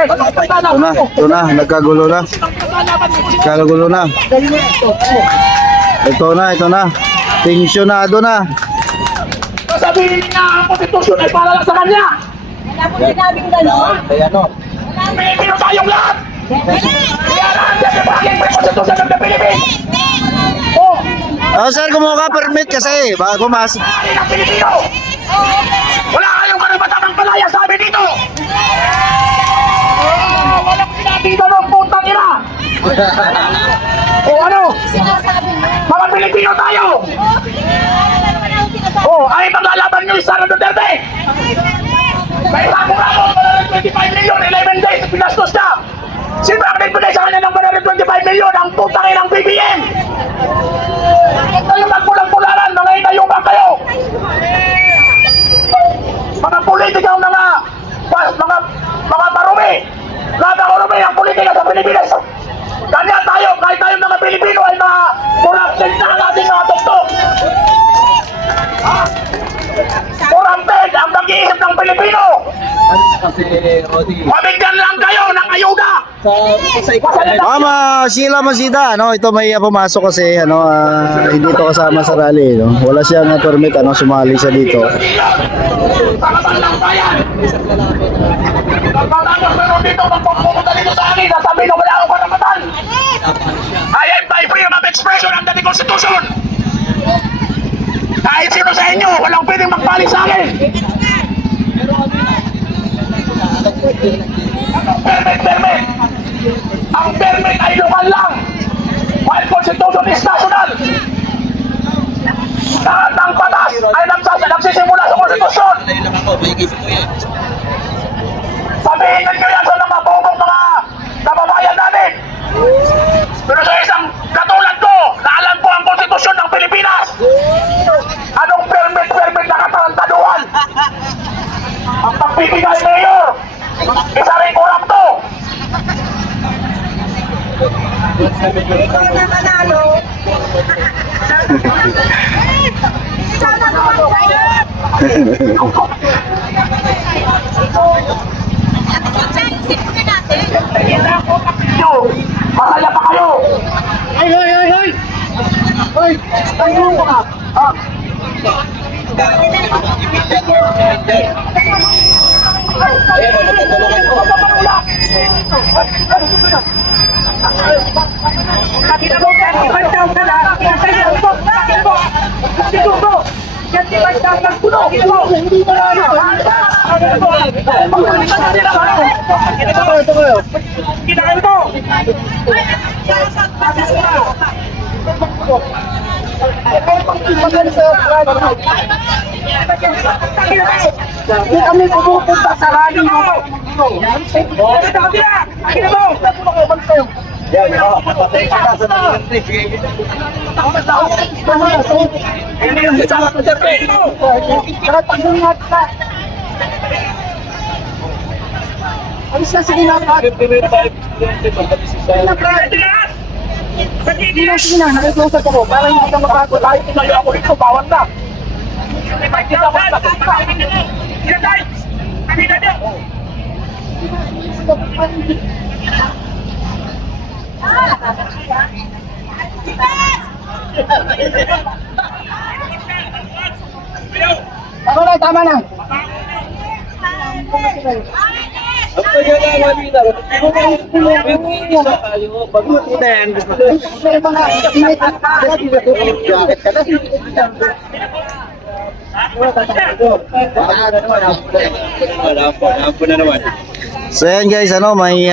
Ito na, nagkagulo na. Nagkagulo na. Ito na. Tensyonado na. Sabihin niya ang konstitusyon ay para lang sa kanya. Wala po sinabing gano'n. Pilipino tayong lahat. Kaya lahat yan yung bagay may konstitusyon ng Pilipinas. Sir, kumuha ka permit kasi. Baka pumasok. Ay, ng Pilipino. Wala kayong karapatan ng palaya, sabi dito. Walang sinabi dito ng putang ina. Ano? Sinasabi mo. Mga Pilipino tayo. Ay paglalaban nyo yung Sara Duterte. May ramong-ramong 125 million, 11 days, pinastos na. Sino ang nagbigay sa kanya ng 125 million? Ang putang inang BBM. Ito yung magpulang-pularan, mga inayuman kayo. Mga politika, mga marumi. Lahat ng marumi ang politika sa Pilipinas. Kanya tayo, kahit tayong mga Pilipino ay mga corrupted na ang ating mga tuktok. Corrupted ang nag-iisip ng Pilipino. Mabigyan lang kayo ng ayuda. Sheila Masida, ito may pumasok kasi hindi to kasama sa rally, Wala siyang permit sumali siya dito. Pangatan lang bayan. Pagkatapos meron dito, magpupunta dito sa akin, sasabihin na wala akong karapatan. I am by freedom of expression under the Constitution. Kahit sino sa inyo, walang pwedeng magpali sa akin. Permit. Ang permit ay lokal lang. While Constitution is national. Lahat ng batas ay nagsisimula sa Constitution. Sabihin nyo yan sa mga bobong mga kababayan natin. Pero sa isang katulad ko, na alam ko ang Konstitusyon ng Pilipinas. Anong permit na katarantaduhan? Ang pagbibigay mayor, isa rin korapto. Ikaw na manalo. Ikaw na naman sa'yo. Masaya pa kayo! Hoy! Tayo mo ka! Hindi kami pumupunta sa rally mo. Alis na sige na. Sige na, nakiklose ako para hindi ka makago. Tayo tinayo ako dito, bawat na. Hindi na ako nakikita. Sige tayo! Pagkita niyo! Tama na! So yan guys, may